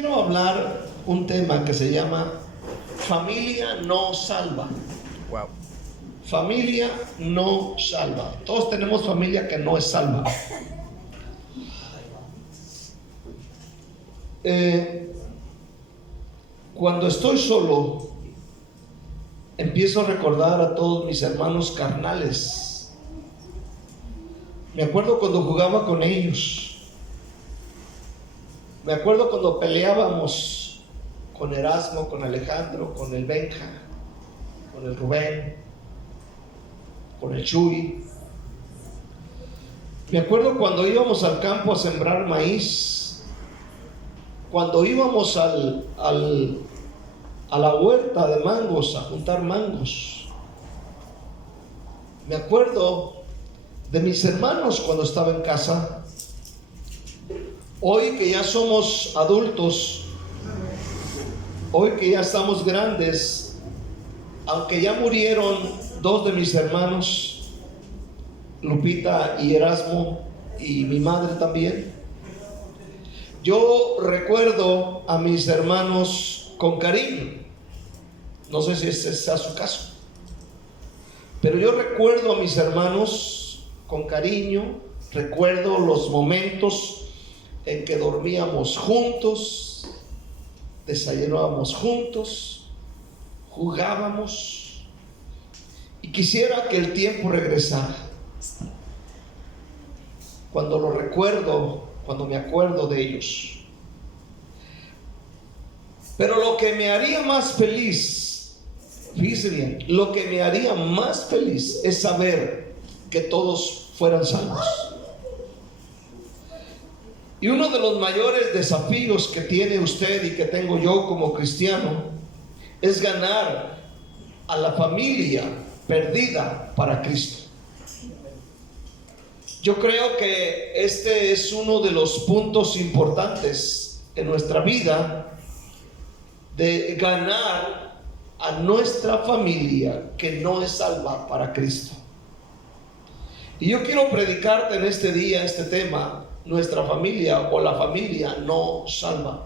Quiero hablar un tema que se llama familia no salva. Wow. Familia no salva. Todos tenemos familia que no es salva. Cuando estoy solo, empiezo a recordar a todos mis hermanos carnales. Me acuerdo cuando jugaba con ellos. Me acuerdo cuando peleábamos con Erasmo, con Alejandro, con el Benja, con el Rubén, con el Chuy. Me acuerdo cuando íbamos al campo a sembrar maíz, cuando íbamos a la huerta de mangos a juntar mangos. Me acuerdo de mis hermanos cuando estaba en casa. Hoy que ya somos adultos, hoy que ya estamos grandes, aunque ya murieron dos de mis hermanos, Lupita y Erasmo, y mi madre también, yo recuerdo a mis hermanos con cariño. No sé si ese sea su caso, pero yo recuerdo a mis hermanos con cariño. Recuerdo los momentos en que dormíamos juntos, desayunábamos juntos, jugábamos, y quisiera que el tiempo regresara. Cuando lo recuerdo, cuando me acuerdo de ellos. Pero lo que me haría más feliz, fíjense bien, lo que me haría más feliz es saber que todos fueran salvos. Y uno de los mayores desafíos que tiene usted y que tengo yo como cristiano es ganar a la familia perdida para Cristo. Yo creo que este es uno de los puntos importantes en nuestra vida, de ganar a nuestra familia que no es salva para Cristo. Y yo quiero predicarte en este día este tema: nuestra familia o la familia no salva.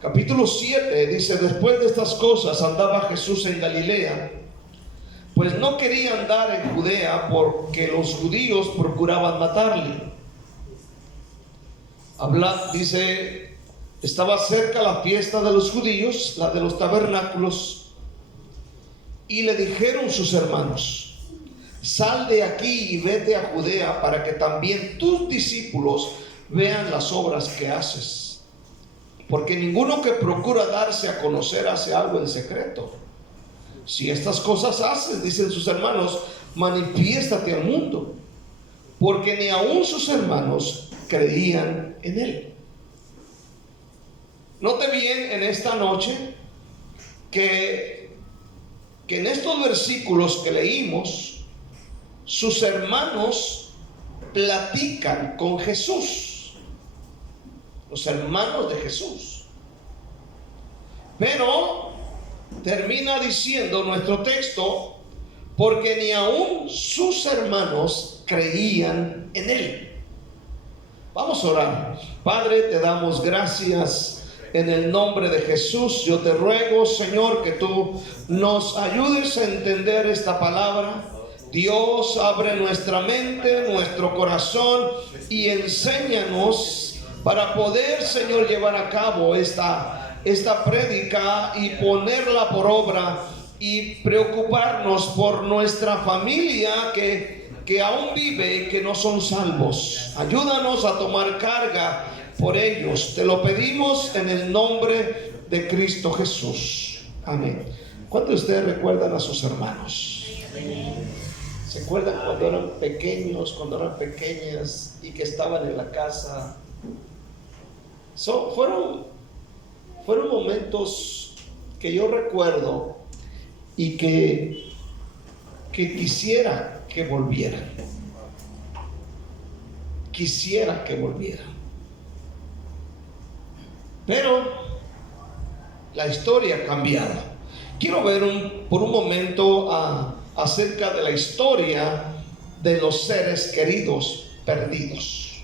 Capítulo 7 dice: después de estas cosas andaba Jesús en Galilea, pues no quería andar en Judea porque los judíos procuraban matarle. Dice, estaba cerca la fiesta de los judíos, la de los tabernáculos, y le dijeron sus hermanos: sal de aquí y vete a Judea para que también tus discípulos vean las obras que haces. Porque ninguno que procura darse a conocer hace algo en secreto. Si estas cosas haces, dicen sus hermanos, manifiéstate al mundo. Porque ni aun sus hermanos creían en él. Note bien en esta noche que en estos versículos que leímos, sus hermanos platican con Jesús, los hermanos de Jesús. Pero termina diciendo nuestro texto: porque ni aun sus hermanos creían en él. Vamos a orar. Padre, te damos gracias en el nombre de Jesús. Yo te ruego, Señor, que tú nos ayudes a entender esta palabra. Dios, abre nuestra mente, nuestro corazón, y enséñanos para poder, Señor, llevar a cabo esta prédica y ponerla por obra, y preocuparnos por nuestra familia que aún vive y que no son salvos. Ayúdanos a tomar carga por ellos. Te lo pedimos en el nombre de Cristo Jesús. Amén. ¿Cuántos de ustedes recuerdan a sus hermanos? ¿Se acuerdan cuando eran pequeños, cuando eran pequeñas y que estaban en la casa? Fueron momentos que yo recuerdo y que quisiera que volvieran. Quisiera que volvieran. Pero la historia ha cambiado. Quiero ver por un momento acerca de la historia de los seres queridos perdidos.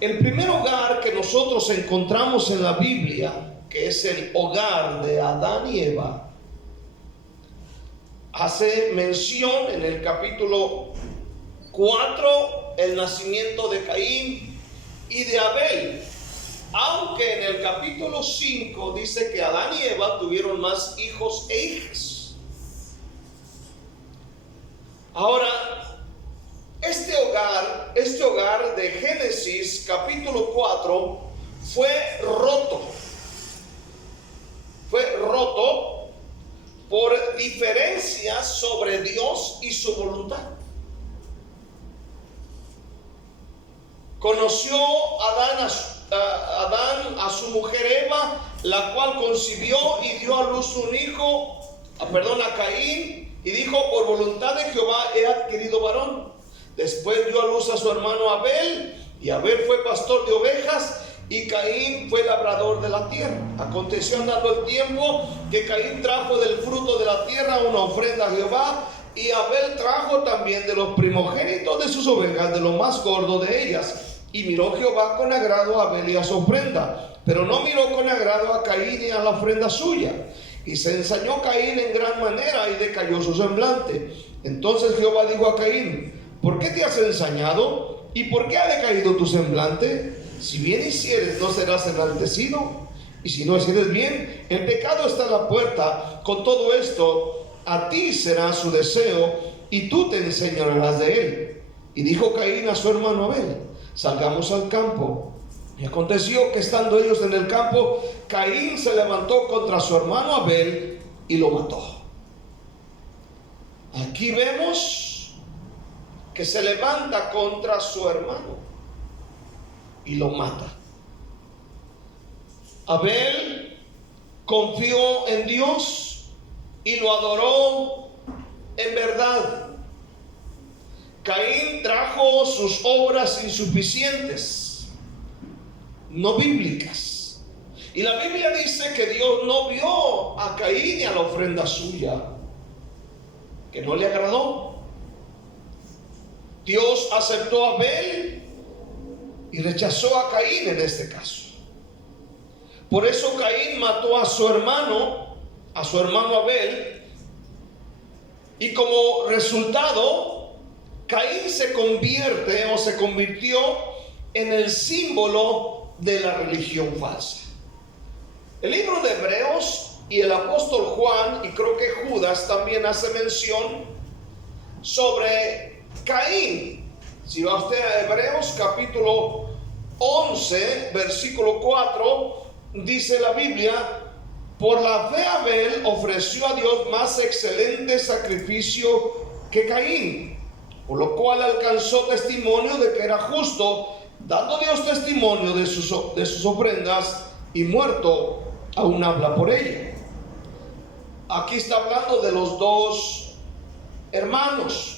El primer hogar que nosotros encontramos en la Biblia, que es el hogar de Adán y Eva, hace mención en el capítulo 4 el nacimiento de Caín y de Abel, aunque en el capítulo 5 dice que Adán y Eva tuvieron más hijos e hijas. Ahora, este hogar de Génesis capítulo 4 fue roto por diferencias sobre Dios y su voluntad. Conoció Adán a su mujer Eva, la cual concibió y dio a luz un hijo, a Caín, y dijo: por voluntad de Jehová he adquirido varón. Después dio a luz a su hermano Abel, y Abel fue pastor de ovejas, y Caín fue labrador de la tierra. Aconteció andando el tiempo que Caín trajo del fruto de la tierra una ofrenda a Jehová, y Abel trajo también de los primogénitos de sus ovejas, de lo más gordo de ellas. Y miró Jehová con agrado a Abel y a su ofrenda, pero no miró con agrado a Caín y a la ofrenda suya. Y se ensañó Caín en gran manera, y decayó su semblante. Entonces Jehová dijo a Caín: ¿por qué te has ensañado? ¿Y por qué ha decaído tu semblante? Si bien hicieres, no serás enaltecido, y si no hicieres bien, el pecado está a la puerta. Con todo esto, a ti será su deseo, y tú te enseñarás de él. Y dijo Caín a su hermano Abel: salgamos al campo. Y aconteció que estando ellos en el campo, Caín se levantó contra su hermano Abel y lo mató. Aquí vemos que se levanta contra su hermano y lo mata. Abel confió en Dios y lo adoró en verdad. Caín trajo sus obras insuficientes, no bíblicas. Y la Biblia dice que Dios no vio a Caín y a la ofrenda suya, que no le agradó. Dios aceptó a Abel y rechazó a Caín en este caso. Por eso Caín mató a su hermano Abel, y como resultado Caín se convirtió en el símbolo de la religión falsa. El libro de Hebreos y el apóstol Juan, y creo que Judas también hace mención sobre Caín. Si va usted a Hebreos capítulo 11, versículo 4, dice la Biblia: por la fe Abel ofreció a Dios más excelente sacrificio que Caín, por lo cual alcanzó testimonio de que era justo, dando Dios testimonio de sus ofrendas, y muerto aún habla por ella. Aquí está hablando de los dos hermanos.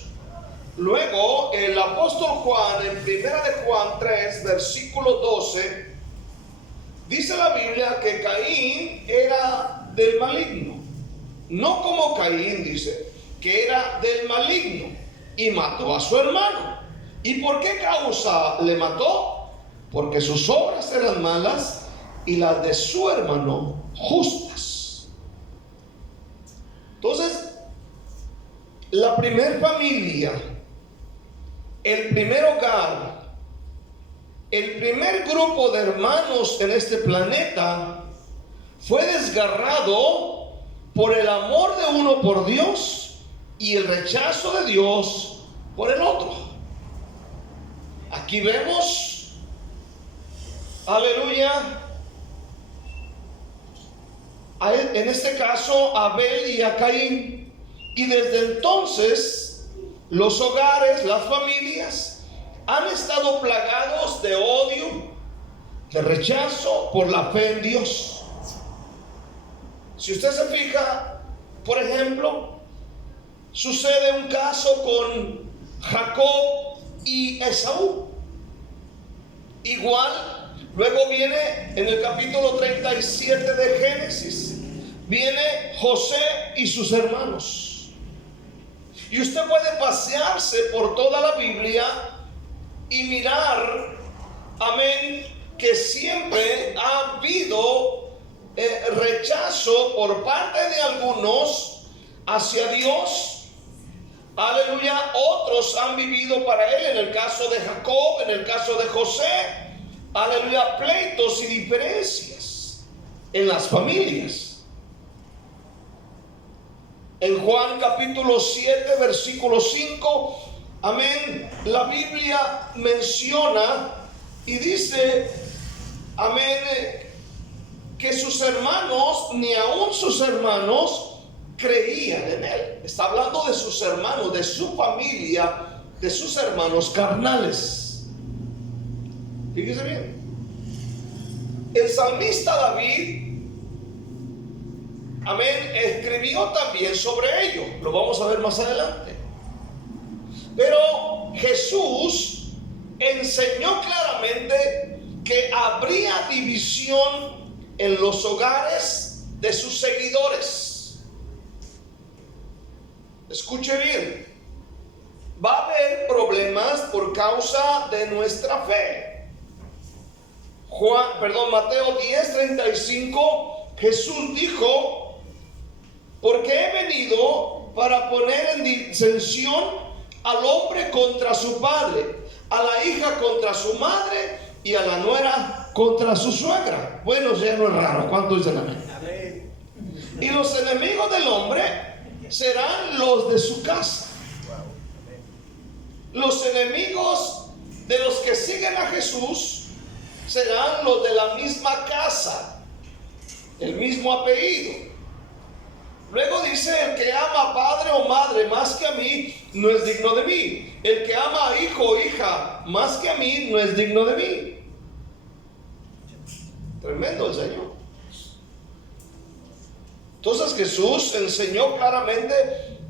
Luego el apóstol Juan, en 1 de Juan 3, versículo 12, dice la Biblia que Caín era del maligno. No como Caín, dice, que era del maligno, y mató a su hermano. ¿Y por qué causa le mató? Porque sus obras eran malas y las de su hermano justas. Entonces, la primer familia, el primer hogar, el primer grupo de hermanos en este planeta fue desgarrado por el amor de uno por Dios y el rechazo de Dios por el otro. Aquí vemos, aleluya, en este caso a Abel y a Caín. Y desde entonces los hogares, las familias han estado plagados de odio, de rechazo por la fe en Dios. Si usted se fija, por ejemplo, sucede un caso con Jacob y Esaú. Igual, luego viene en el capítulo 37 de Génesis, viene José y sus hermanos. Y usted puede pasearse por toda la Biblia y mirar, amén, que siempre ha habido rechazo por parte de algunos hacia Dios. Aleluya. Otros han vivido para él, en el caso de Jacob, en el caso de José, aleluya, pleitos y diferencias en las familias. En Juan capítulo 7, versículo 5, amén, la Biblia menciona y dice, amén, que sus hermanos, ni aun sus hermanos, creían en él. Está hablando de sus hermanos, de su familia, de sus hermanos carnales. Fíjese bien. El salmista David, amén, escribió también sobre ello. Lo vamos a ver más adelante. Pero Jesús enseñó claramente que habría división en los hogares de sus seguidores. Escuche bien. Va a haber problemas por causa de nuestra fe. Mateo 10:35, Jesús dijo: porque he venido para poner en disensión al hombre contra su padre, a la hija contra su madre y a la nuera contra su suegra. Bueno, ya no es raro. ¿Cuántos dicen amén? Amén. Y los enemigos del hombre serán los de su casa. Los enemigos de los que siguen a Jesús serán los de la misma casa, el mismo apellido. Luego dice: el que ama a padre o madre más que a mí no es digno de mí. El que ama a hijo o hija más que a mí no es digno de mí. Tremendo el Señor. Entonces Jesús enseñó claramente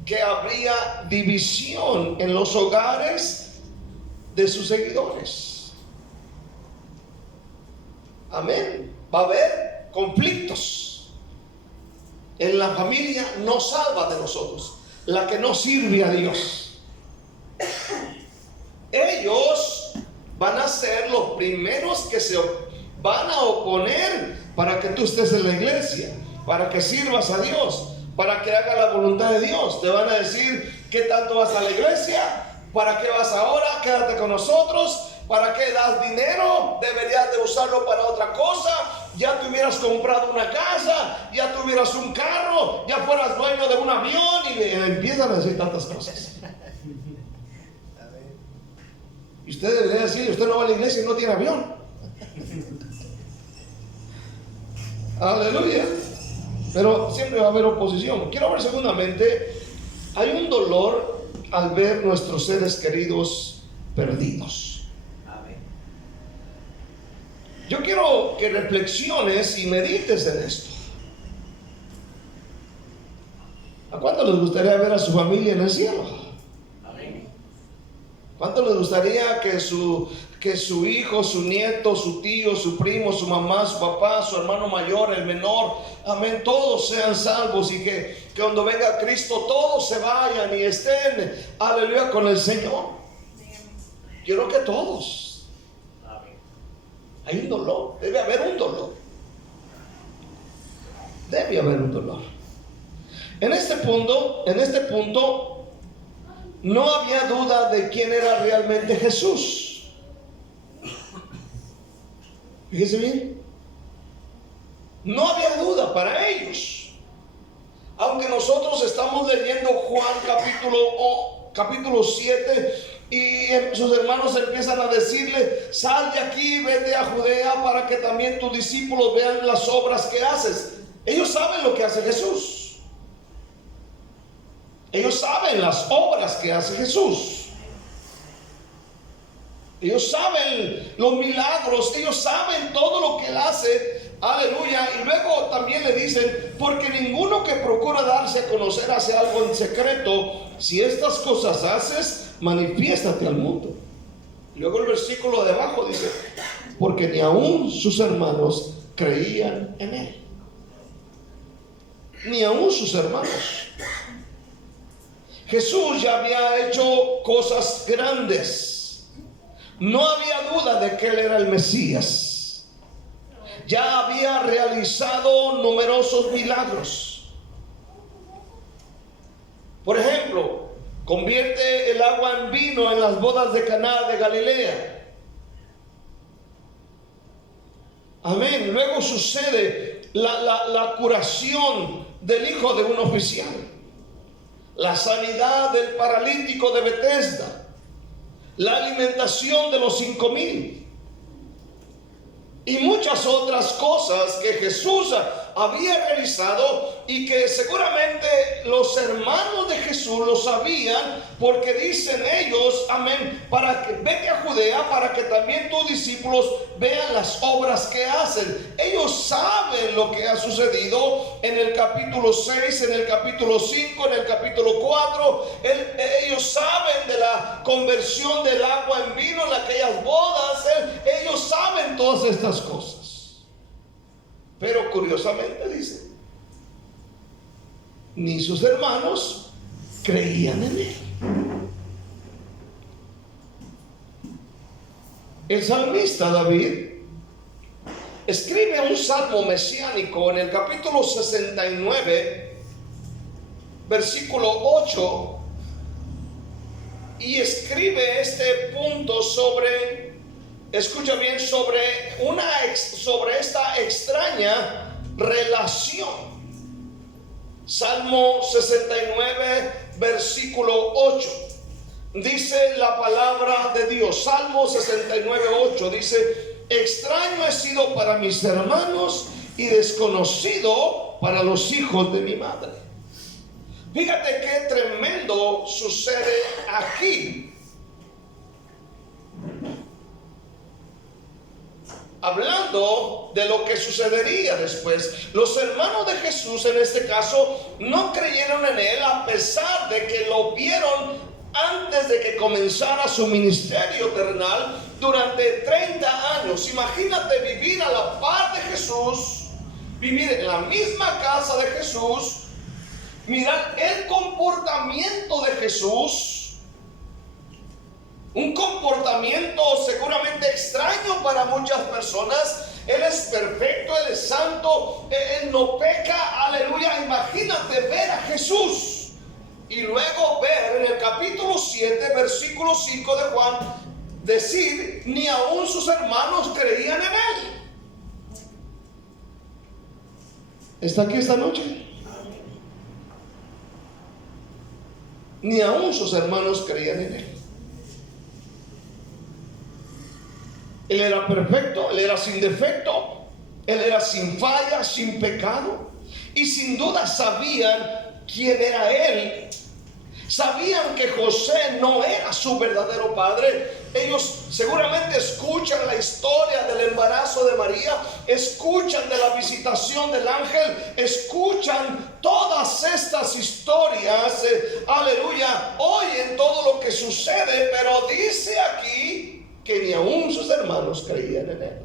que habría división en los hogares de sus seguidores. Amén. Va a haber conflictos. En la familia no salva de nosotros, la que no sirve a Dios. Ellos van a ser los primeros que se van a oponer para que tú estés en la iglesia, para que sirvas a Dios, para que haga la voluntad de Dios. Te van a decir: ¿qué tanto vas a la iglesia? ¿Para qué vas ahora? Quédate con nosotros. ¿Para qué das dinero? Deberías de usarlo para otra cosa. Ya te hubieras comprado una casa, ya tuvieras un carro, ya fueras dueño de un avión. Y empiezan a decir tantas cosas. Y usted debería decir: usted no va a la iglesia y no tiene avión. Aleluya. Pero siempre va a haber oposición. Quiero ver segundamente, hay un dolor al ver nuestros seres queridos perdidos. Yo quiero que reflexiones y medites en esto. ¿A cuánto les gustaría ver a su familia en el cielo? ¿Cuánto les gustaría que su hijo, su nieto, su tío, su primo, su mamá, su papá, su hermano mayor, el menor, amén, todos sean salvos, y que cuando venga Cristo todos se vayan y estén, aleluya, con el Señor? Quiero que todos. Hay un dolor, debe haber un dolor. Debe haber un dolor. En este punto no había duda de quién era realmente Jesús. Fíjese bien. No había duda para ellos. Aunque nosotros estamos leyendo Juan capítulo 7, y sus hermanos empiezan a decirle: sal de aquí, vete a Judea para que también tus discípulos vean las obras que haces. Ellos saben lo que hace Jesús. Ellos saben las obras que hace Jesús. Ellos saben los milagros. Ellos saben todo lo que Él hace. Aleluya. Y luego también le dicen: porque ninguno que procura darse a conocer hace algo en secreto. Si estas cosas haces, manifiéstate al mundo. Luego el versículo de abajo dice: porque ni aun sus hermanos creían en Él. Ni aun sus hermanos. Jesús ya había hecho cosas grandes. No había duda de que Él era el Mesías. Ya había realizado numerosos milagros. Por ejemplo, convierte el agua en vino en las bodas de Caná de Galilea. Amén. Luego sucede la curación del hijo de un oficial, la sanidad del paralítico de Betesda, la alimentación de los 5,000 y muchas otras cosas que Jesús había realizado y que seguramente los hermanos de Jesús lo sabían, porque dicen ellos, amén, para que vete a Judea para que también tus discípulos vean las obras que hacen. Ellos saben lo que ha sucedido en el capítulo 6, en el capítulo 5, en el capítulo 4. Ellos saben de la conversión del agua en vino en aquellas bodas. Ellos saben todas estas cosas. Pero curiosamente dice, ni sus hermanos creían en él. El salmista David escribe un salmo mesiánico en el capítulo 69, versículo 8, y escribe este punto sobre, escucha bien, sobre esta extraña relación. Salmo 69, versículo 8. Dice la palabra de Dios. Salmo 69, 8 dice: extraño he sido para mis hermanos y desconocido para los hijos de mi madre. Fíjate qué tremendo sucede aquí. Hablando de lo que sucedería después, los hermanos de Jesús en este caso no creyeron en él, a pesar de que lo vieron antes de que comenzara su ministerio terrenal durante 30 años. Imagínate vivir a la par de Jesús, vivir en la misma casa de Jesús, mirar el comportamiento de Jesús. Un comportamiento seguramente extraño para muchas personas. Él es perfecto, Él es santo, Él no peca, aleluya. Imagínate ver a Jesús y luego ver en el capítulo 7, versículo 5 de Juan, decir, ni aún sus hermanos creían en Él. ¿Está aquí esta noche? Ni aún sus hermanos creían en Él. Él era perfecto, Él era sin defecto, Él era sin falla, sin pecado. Y sin duda sabían quién era Él. Sabían que José no era su verdadero padre. Ellos seguramente escuchan la historia del embarazo de María, escuchan de la visitación del ángel, escuchan todas estas historias, aleluya, oyen todo lo que sucede, pero dice aquí que ni aún sus hermanos creían en él.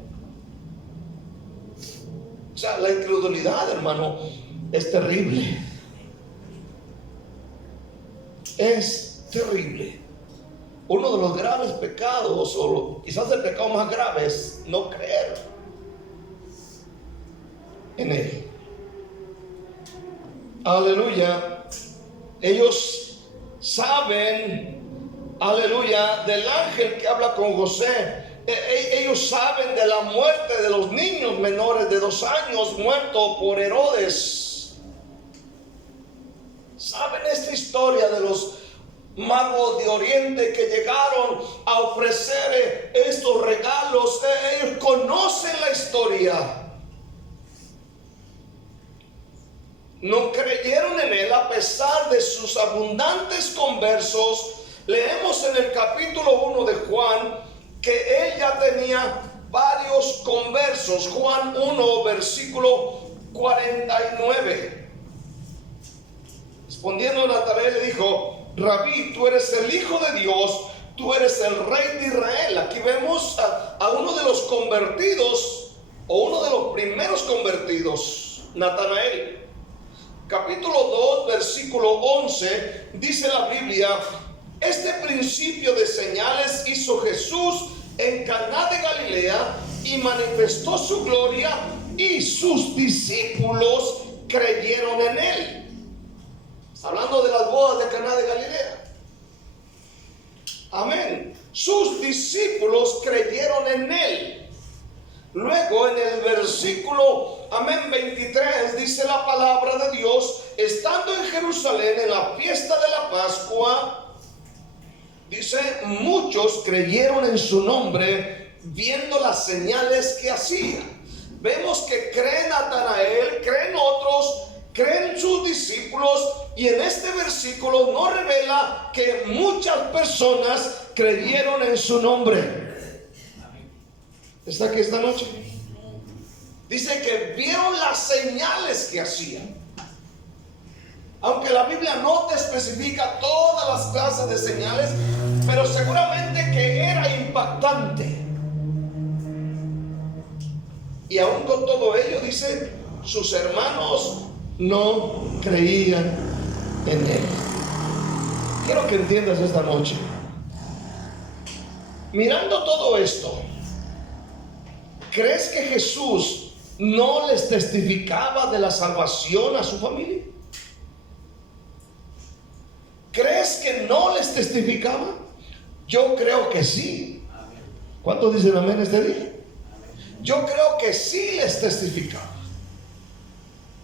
O sea, la incredulidad, hermano, es terrible. Es terrible. Uno de los graves pecados, o quizás el pecado más grave, es no creer en él. Aleluya. Ellos saben, aleluya, del ángel que habla con José. Ellos saben de la muerte de los niños menores de 2 años muertos por Herodes. Saben esta historia de los magos de Oriente que llegaron a ofrecer estos regalos. Ellos conocen la historia. No creyeron en él a pesar de sus abundantes conversos. Leemos en el capítulo 1 de Juan que él ya tenía varios conversos. Juan 1, versículo 49. Respondiendo Natanael le dijo: Rabí, tú eres el Hijo de Dios, tú eres el Rey de Israel. Aquí vemos a uno de los convertidos, o uno de los primeros convertidos, Natanael. Capítulo 2, versículo 11, dice la Biblia: este principio de señales hizo Jesús en Caná de Galilea y manifestó su gloria, y sus discípulos creyeron en él. Está hablando de las bodas de Caná de Galilea. Amén. Sus discípulos creyeron en él. Luego en el versículo, amén, 23 dice la palabra de Dios: estando en Jerusalén en la fiesta de la Pascua, dice, muchos creyeron en su nombre viendo las señales que hacía. Vemos que creen Natanael, creen otros, creen sus discípulos, y en este versículo nos revela que muchas personas creyeron en su nombre. ¿Está aquí esta noche? Dice que vieron las señales que hacía. Aunque la Biblia no te especifica todas las clases de señales, pero seguramente que era impactante. Y aún con todo ello, dice, sus hermanos no creían en él. Quiero que entiendas esta noche. Mirando todo esto, ¿crees que Jesús no les testificaba de la salvación a su familia? ¿Crees que no les testificaba? Yo creo que sí. ¿Cuántos dicen amén este día? Yo creo que sí les testificaba.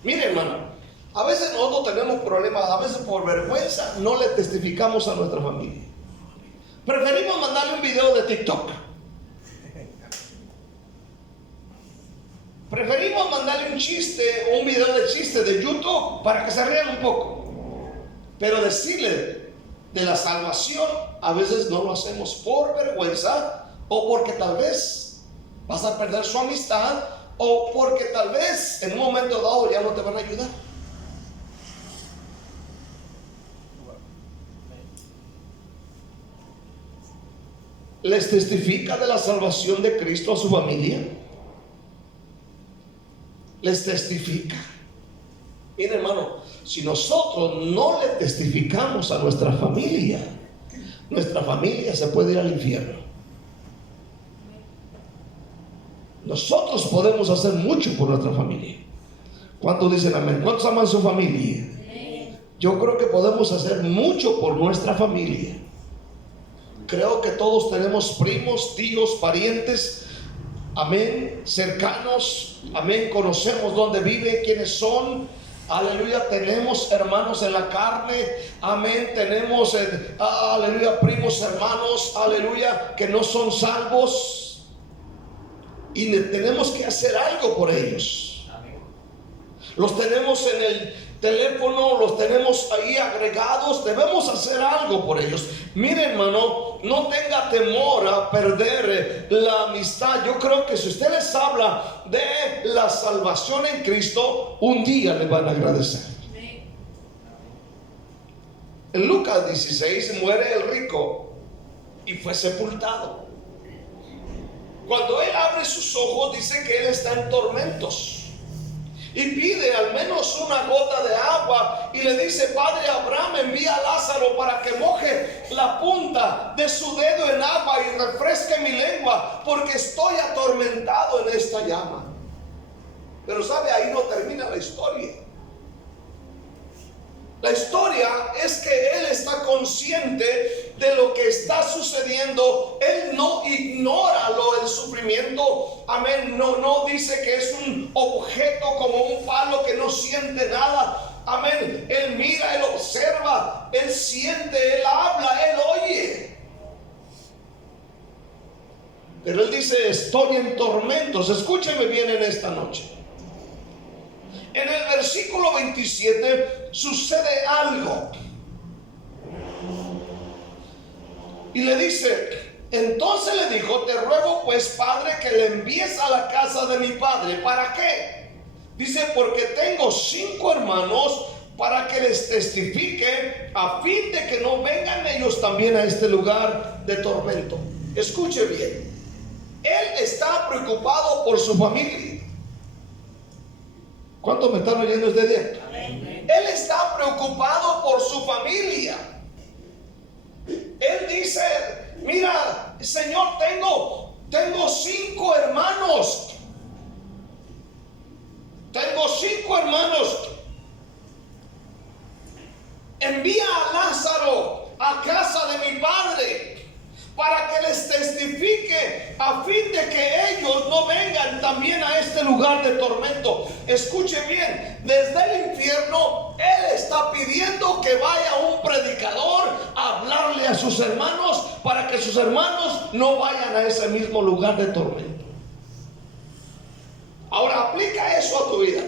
Mire, hermano, a veces nosotros tenemos problemas, a veces por vergüenza no le testificamos a nuestra familia. Preferimos mandarle un video de TikTok. Preferimos mandarle un chiste, un video de chiste de YouTube para que se rían un poco. Pero decirle de la salvación, a veces no lo hacemos por vergüenza, o porque tal vez vas a perder su amistad, o porque tal vez en un momento dado ya no te van a ayudar. ¿Les testifica de la salvación de Cristo a su familia? ¿Les testifica? Mire, hermano, si nosotros no le testificamos a nuestra familia se puede ir al infierno. Nosotros podemos hacer mucho por nuestra familia. ¿Cuántos dicen amén? ¿Cuántos aman su familia? Yo creo que podemos hacer mucho por nuestra familia. Creo que todos tenemos primos, tíos, parientes, amén, cercanos, amén, conocemos dónde viven, quiénes son. Aleluya, tenemos hermanos en la carne, amén, tenemos, aleluya, primos, hermanos, aleluya, que no son salvos. Y tenemos que hacer algo por ellos. Los tenemos en el teléfono, los tenemos ahí agregados. Debemos hacer algo por ellos. Mire, hermano, no tenga temor a perder la amistad. Yo creo que si usted les habla de la salvación en Cristo, un día le van a agradecer. En Lucas 16 muere el rico y fue sepultado. Cuando él abre sus ojos, dice que él está en tormentos y pide al menos una gota de agua y le dice: Padre Abraham, envía a Lázaro para que moje la punta de su dedo en agua y refresque mi lengua, porque estoy atormentado en esta llama. Pero sabe, ahí no termina la historia. La historia es que él está consciente de lo que está sucediendo. Él no ignora el sufrimiento. Amén. No dice que es un objeto como un palo que no siente nada. Amén. Él mira, él observa, él siente, él habla, él oye. Pero él dice: estoy en tormentos. Escúcheme bien en esta noche. En el versículo 27 sucede algo. Y le dice: entonces le dijo: te ruego pues, Padre, que le envíes a la casa de mi padre. ¿Para qué? Dice: porque tengo 5 hermanos, para que les testifique, a fin de que no vengan ellos también a este lugar de tormento. Escuche bien. Él está preocupado por su familia. ¿Cuántos me están oyendo este día? Amén. Él está preocupado por su familia. Él dice: mira, Señor, tengo Tengo 5 hermanos. Tengo 5 hermanos. Envía a Lázaro a casa de mi padre para que les testifique, a fin de que ellos no vengan también a este lugar de tormento. Escuche bien, desde el infierno Él está pidiendo que vaya un predicador a hablarle a sus hermanos para que sus hermanos no vayan a ese mismo lugar de tormento. Ahora aplica eso a tu vida.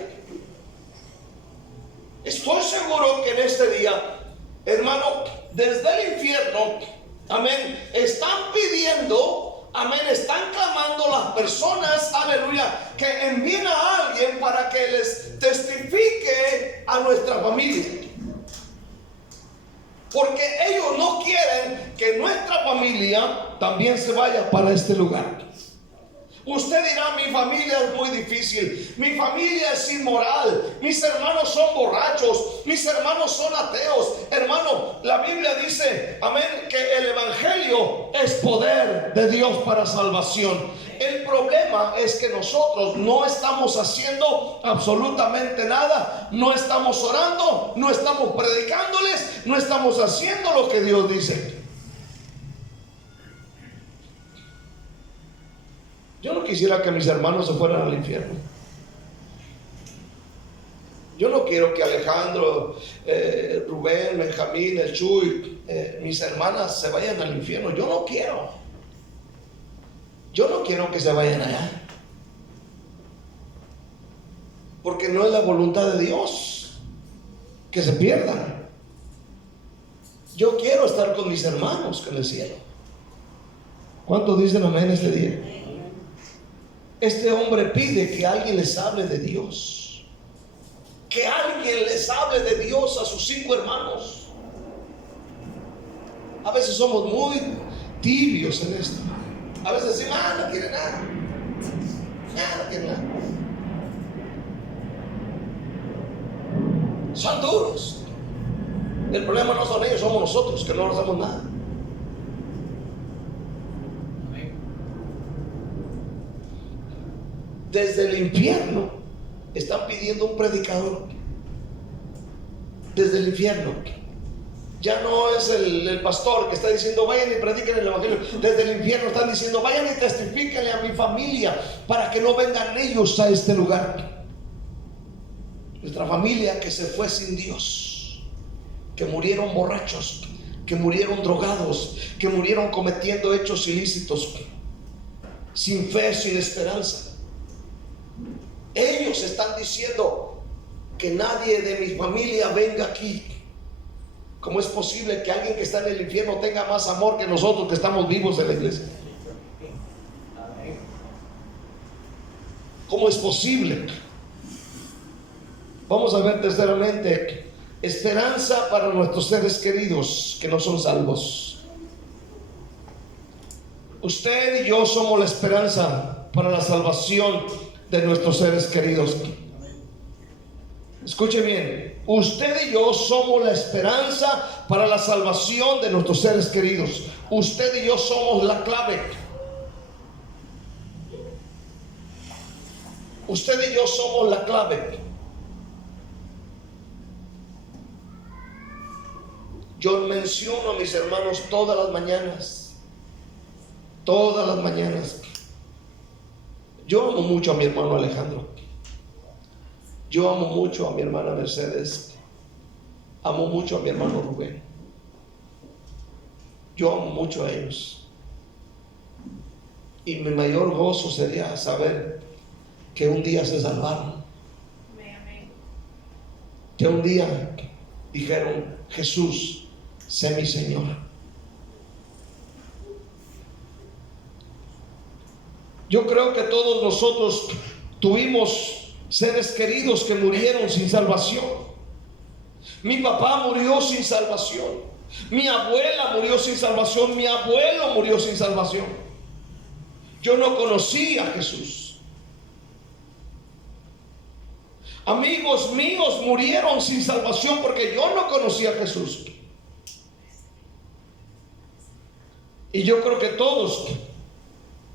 Estoy seguro que en este día, hermano, desde el infierno, amén, están pidiendo, amén, están clamando las personas, aleluya, que envíen a alguien para que les testifique a nuestra familia. Porque ellos no quieren que nuestra familia también se vaya para este lugar. Usted dirá: mi familia es muy difícil, mi familia es inmoral, mis hermanos son borrachos, mis hermanos son ateos. Hermano, la Biblia dice, amén, que el evangelio es poder de Dios para salvación. El problema es que nosotros no estamos haciendo absolutamente nada, no estamos orando, no estamos predicándoles, no estamos haciendo lo que Dios dice. Yo no quisiera que mis hermanos se fueran al infierno. Yo no quiero que Alejandro, Rubén, Benjamín, el Chuy, mis hermanas se vayan al infierno. Yo no quiero. Yo no quiero que se vayan allá. Porque no es la voluntad de Dios que se pierdan. Yo quiero estar con mis hermanos en el cielo. ¿Cuántos dicen amén este día? Este hombre pide que alguien les hable de Dios, que alguien les hable de Dios a sus 5 hermanos. A veces somos muy tibios en esto. A veces decimos: no quiere nada, no quiere nada. Son duros. El problema no son ellos, somos nosotros que no hacemos nada. Desde el infierno están pidiendo un predicador. Desde el infierno. Ya no es el pastor que está diciendo: vayan y prediquen el evangelio. Desde el infierno están diciendo: vayan y testifíquenle a mi familia para que no vengan ellos a este lugar. Nuestra familia que se fue sin Dios, que murieron borrachos, que murieron drogados, que murieron cometiendo hechos ilícitos, sin fe, sin esperanza. Ellos están diciendo: que nadie de mi familia venga aquí. ¿Cómo es posible que alguien que está en el infierno tenga más amor que nosotros que estamos vivos en la iglesia? ¿Cómo es posible? Vamos a ver terceramente, esperanza para nuestros seres queridos que no son salvos. Usted y yo somos la esperanza para la salvación de nuestros seres queridos. Escuche bien, usted y yo somos la esperanza para la salvación de nuestros seres queridos. Usted y yo somos la clave. Usted y yo somos la clave. Yo menciono a mis hermanos todas las mañanas. Todas las mañanas. Yo amo mucho a mi hermano Alejandro. Yo amo mucho a mi hermana Mercedes. Amo mucho a mi hermano Rubén. Yo amo mucho a ellos. Y mi mayor gozo sería saber que un día se salvaron. Que un día dijeron: Jesús, sé mi Señor. Yo creo que todos nosotros tuvimos seres queridos que murieron sin salvación. Mi papá murió sin salvación. Mi abuela murió sin salvación. Mi abuelo murió sin salvación. Yo no conocí a Jesús. Amigos míos murieron sin salvación porque yo no conocí a Jesús. Y yo creo que todos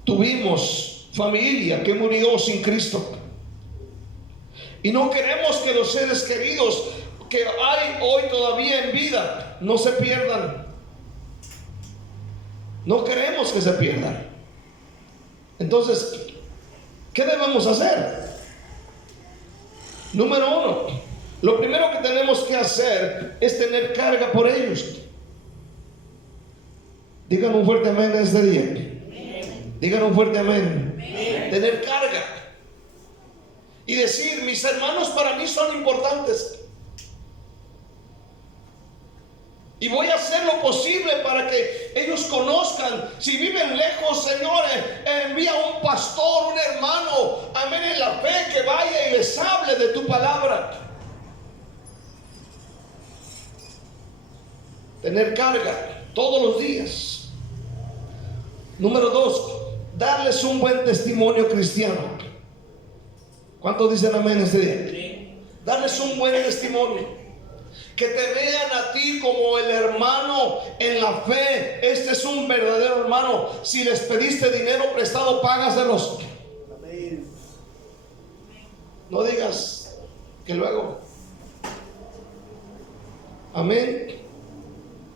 tuvimos familia que murió sin Cristo. Y no queremos que los seres queridos que hay hoy todavía en vida no se pierdan. No queremos que se pierdan. Entonces, ¿qué debemos hacer? Número uno, lo primero que tenemos que hacer es tener carga por ellos. Digan un fuerte amén en este día. Digan un fuerte amén. Tener carga y decir: mis hermanos para mí son importantes, y voy a hacer lo posible para que ellos conozcan. Si viven lejos, Señor, envía un pastor, un hermano, amén, en la fe, que vaya y les hable de tu palabra. Tener carga todos los días. Número dos, darles un buen testimonio cristiano. ¿Cuántos dicen amén este día? Darles un buen testimonio. Que te vean a ti como el hermano en la fe. Este es un verdadero hermano. Si les pediste dinero prestado, págaselos. Amén. No digas que luego. Amén.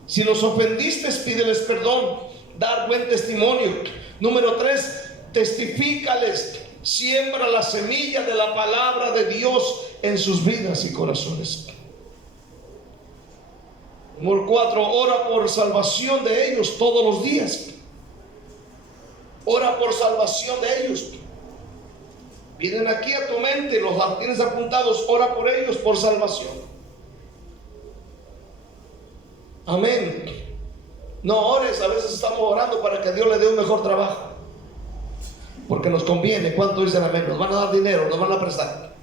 Si los ofendiste, pídeles perdón. Dar buen testimonio. Número 3, testifícales. Siembra la semilla de la palabra de Dios en sus vidas y corazones. Número 4, ora por salvación de ellos todos los días. Ora por salvación de ellos. Vienen aquí a tu mente, los tienes apuntados. Ora por ellos por salvación. Amén. No ores, a veces estamos orando para que Dios le dé un mejor trabajo, porque nos conviene. ¿Cuánto dicen amén? Nos van a dar dinero, nos van a prestar.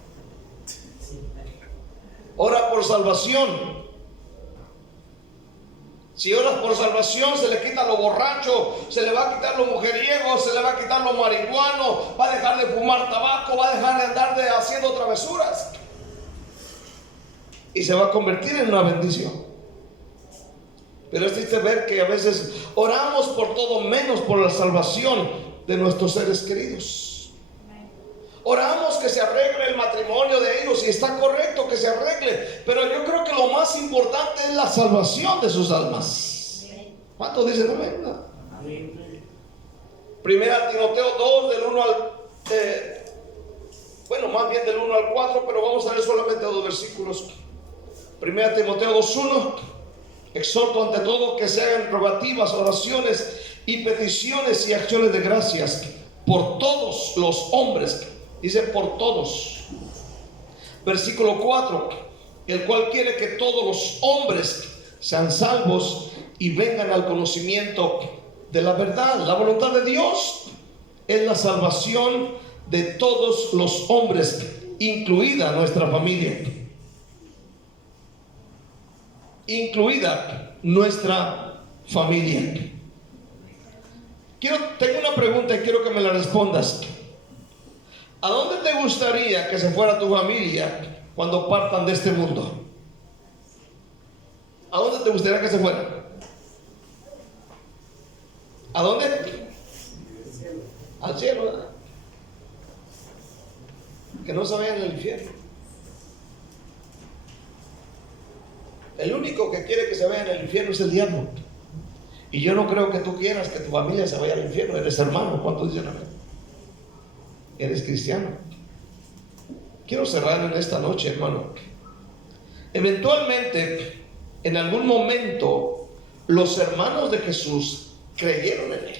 Ora por salvación. Si oras por salvación, se le quita lo borracho, se le va a quitar lo mujeriego, se le va a quitar lo marihuano, va a dejar de fumar tabaco, va a dejar de andar haciendo travesuras, y se va a convertir en una bendición. Pero es triste ver que a veces oramos por todo menos por la salvación de nuestros seres queridos. Oramos que se arregle el matrimonio de ellos, y está correcto que se arregle, pero yo creo que lo más importante es la salvación de sus almas. ¿Cuántos dicen amén? Primera Timoteo 2 del 1 al más bien del 1 al 4, pero vamos a leer solamente 2 versículos. Primera Timoteo 2:1. Exhorto ante todo que se hagan rogativas, oraciones y peticiones y acciones de gracias por todos los hombres. Dice por todos. Versículo 4. El cual quiere que todos los hombres sean salvos y vengan al conocimiento de la verdad. La voluntad de Dios es la salvación de todos los hombres, incluida nuestra familia. Incluida nuestra familia. Tengo una pregunta y quiero que me la respondas. ¿A dónde te gustaría que se fuera tu familia cuando partan de este mundo? ¿A dónde te gustaría que se fuera? ¿A dónde? Al cielo, ¿verdad? Que no se vayan al infierno. El único que quiere que se vayan al infierno es el diablo. Y yo no creo que tú quieras que tu familia se vaya al infierno. Eres hermano. ¿Cuántos dicen amén? Eres cristiano. Quiero cerrar en esta noche, hermano. Eventualmente, en algún momento, los hermanos de Jesús creyeron en él.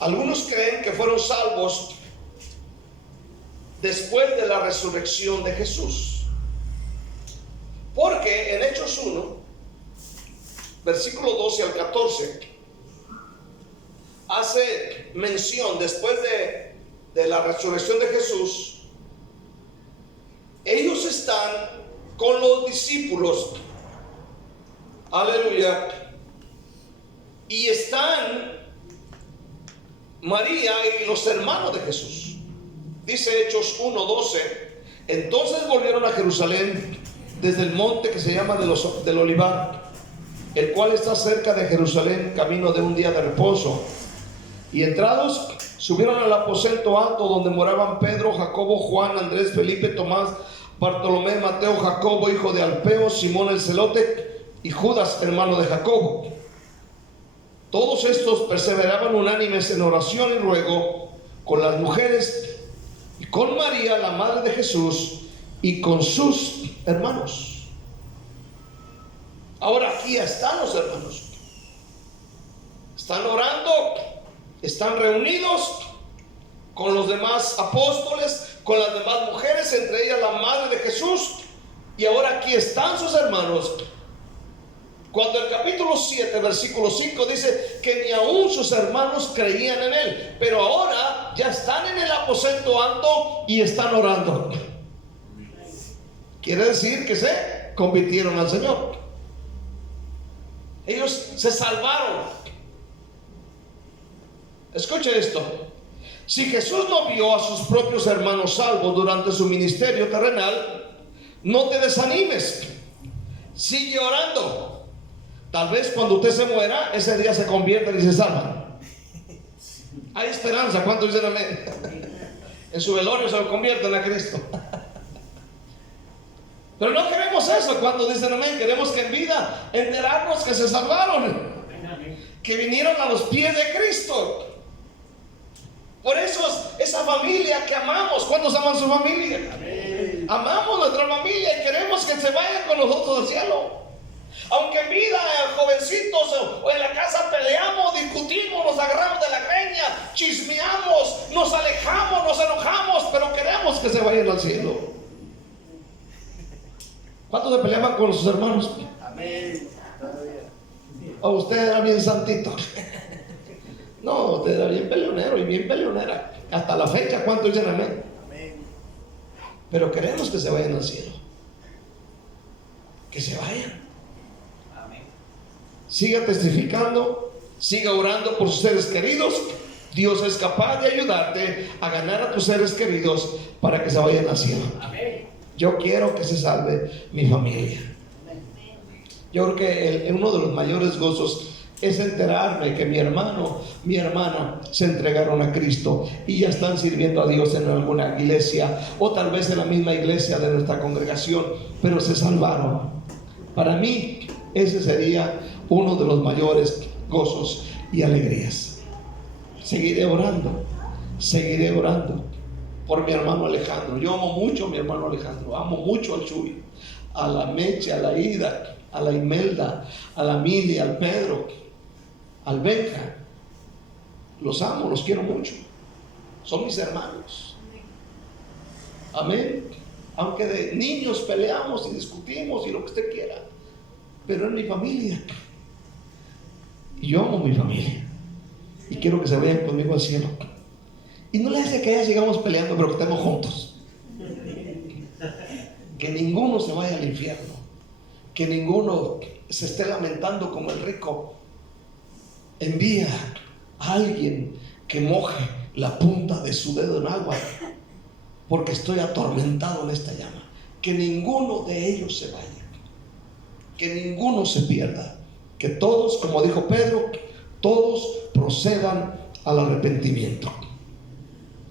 Algunos creen que fueron salvos después de la resurrección de Jesús. Porque en Hechos 1, versículo 12 al 14, hace mención, después de la resurrección de Jesús, ellos están con los discípulos, aleluya, y están María y los hermanos de Jesús. Dice Hechos 1:12, entonces volvieron a Jerusalén desde el monte que se llama del Olivar, el cual está cerca de Jerusalén, camino de un día de reposo. Y entrados, subieron al aposento alto donde moraban Pedro, Jacobo, Juan, Andrés, Felipe, Tomás, Bartolomé, Mateo, Jacobo, hijo de Alfeo, Simón el celote y Judas, hermano de Jacobo. Todos estos perseveraban unánimes en oración y ruego con las mujeres y con María, la madre de Jesús, y con sus hermanos. Ahora aquí están los hermanos. Están orando, están reunidos con los demás apóstoles, con las demás mujeres, entre ellas la madre de Jesús. Y ahora aquí están sus hermanos. Cuando el capítulo 7, versículo 5 dice que ni aún sus hermanos creían en él, pero ahora ya están en el aposento alto y están orando. Quiere decir que se convirtieron al Señor. Ellos se salvaron. Escuche esto. Si Jesús no vio a sus propios hermanos salvos durante su ministerio terrenal, no te desanimes. Sigue orando. Tal vez cuando usted se muera, ese día se convierten y se salvan. Hay esperanza. ¿Cuántos dicen amén? En su velorio se convierten a Cristo. Pero no queremos eso. Cuando dicen amén, queremos que en vida enterarnos que se salvaron, que vinieron a los pies de Cristo. Por eso esa familia que amamos. ¿Cuántos aman su familia? Amén. Amamos nuestra familia y queremos que se vayan con nosotros al cielo. Aunque en vida, jovencitos, o en la casa peleamos, discutimos, nos agarramos de la greña, chismeamos, nos alejamos, nos enojamos, pero queremos que se vayan al cielo. ¿Cuántos se peleaban con sus hermanos? Amén. ¿O usted era bien santito? No, usted era bien peleonero y bien peleonera. Hasta la fecha, ¿cuántos dicen amén? Amén. Pero queremos que se vayan al cielo. Que se vayan. Amén. Siga testificando, siga orando por sus seres queridos. Dios es capaz de ayudarte a ganar a tus seres queridos para que se vayan al cielo. Amén. Yo quiero que se salve mi familia. Yo creo que uno de los mayores gozos es enterarme que mi hermano, mi hermana se entregaron a Cristo y ya están sirviendo a Dios en alguna iglesia o tal vez en la misma iglesia de nuestra congregación, pero se salvaron. Para mí ese sería uno de los mayores gozos y alegrías. Seguiré orando por mi hermano Alejandro. Yo amo mucho a mi hermano Alejandro, amo mucho al Chuy, a la Meche, a la Ida, a la Imelda, a la Mili, al Pedro, al Benja. Los amo, los quiero mucho. Son mis hermanos. Amén. Aunque de niños peleamos y discutimos y lo que usted quiera, pero es mi familia. Y yo amo mi familia. Y quiero que se vayan conmigo al cielo. Y no le hace que ya sigamos peleando, pero que estemos juntos. Que ninguno se vaya al infierno. Que ninguno se esté lamentando como el rico. Envía a alguien que moje la punta de su dedo en agua, porque estoy atormentado en esta llama. Que ninguno de ellos se vaya. Que ninguno se pierda. Que todos, como dijo Pedro, todos procedan al arrepentimiento.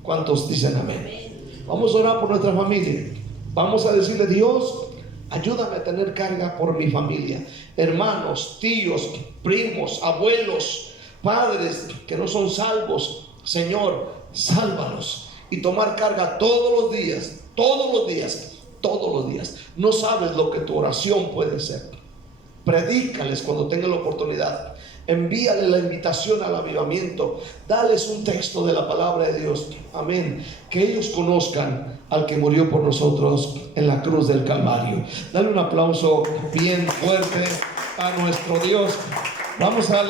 ¿Cuántos dicen amén? Vamos a orar por nuestra familia. Vamos a decirle: Dios, ayúdame a tener carga por mi familia. Hermanos, tíos, primos, abuelos, padres que no son salvos. Señor, sálvalos. Y tomar carga todos los días, todos los días, todos los días. No sabes lo que tu oración puede ser. Predícales cuando tengan la oportunidad. Envíale la invitación al avivamiento. Dales un texto de la palabra de Dios. Amén. Que ellos conozcan al que murió por nosotros en la cruz del Calvario. Dale un aplauso bien fuerte a nuestro Dios. Vamos a